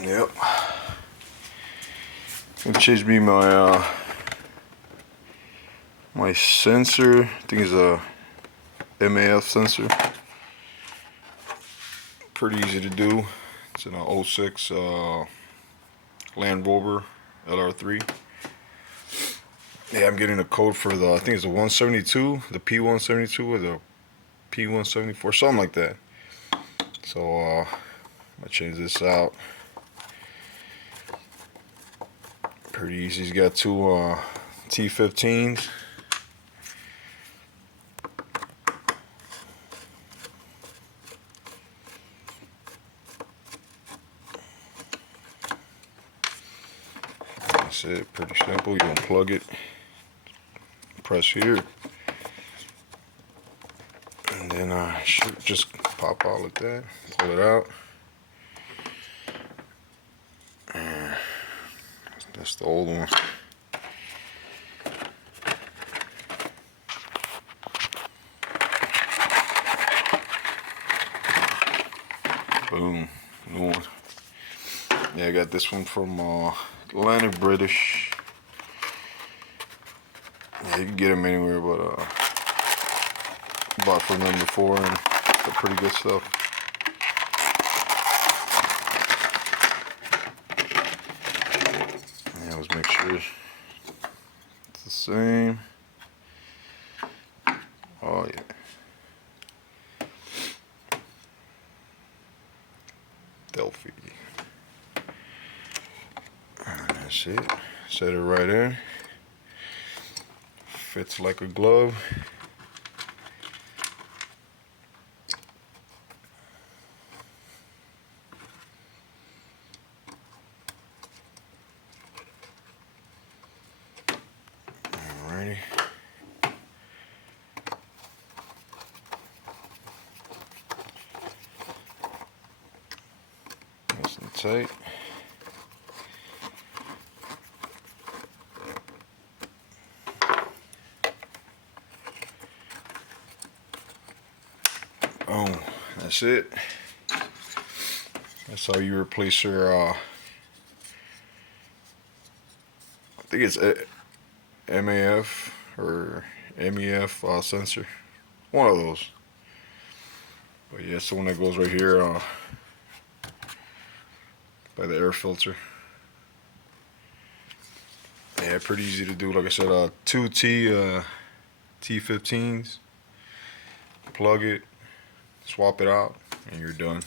Yep. Gonna change me my my sensor. I think it's a MAF sensor. Pretty easy to do. It's in a 06 Rover LR3. Yeah, I'm getting a code for the, I think it's a 172, the P172 or the P174, something like that. So I'm gonna change this out. Pretty easy. He's got two T15s. That's it. Pretty simple. You unplug it, press here, and then should just pop out like that. Pull it out. And that's the old one. Boom, new one. Yeah, I got this one from Atlantic British. Yeah, you can get them anywhere, but bought from them before, and they're pretty good stuff. Yeah, let's make sure it's the same. Oh yeah. Delphi. And that's it. Set it right in. Fits like a glove. Alrighty. Nice and tight. Oh, that's it. That's how you replace your I think it's MAF or MEF sensor. One of those. But yeah, it's the one that goes right here by the air filter. Yeah, pretty easy to do. Like I said, two T15s. Plug it, swap it out, and you're done.